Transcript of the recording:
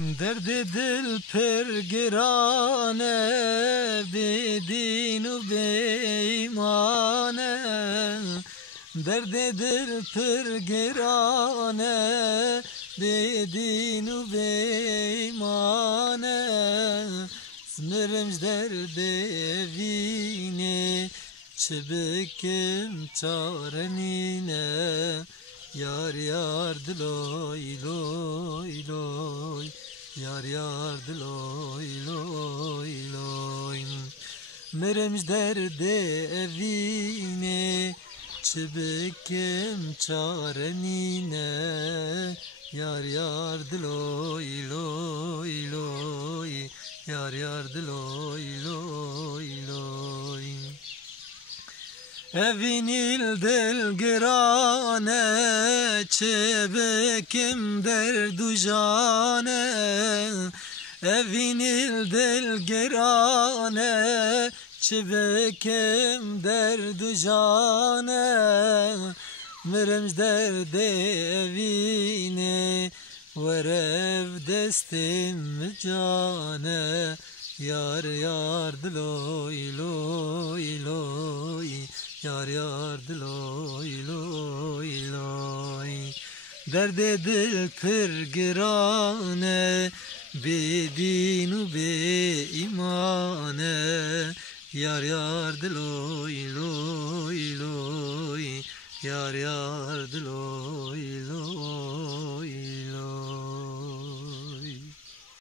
Derdi dil pergirane, bedin u beymane. Derdi dil pergirane, bedin u beymane. Smiremj derde vine, çebekim çarenine. Yar yar diloy loy loy, yar yar diloy loy loy. Meremj derde evine, çebekim çarenine. Yar yar diloy loy loy, yar yar diloy loy loy. Evinil delgirane, çebekim derdujane. Evinil delgirane, çebekim derdujane. Meremj derde evine, verev destim cane. Yar yar diloy loy loy, yar yar diloy loy loy. Derde dil pergirane, bedin u beimane. Yar yar diloy loy loy, yar yar diloy.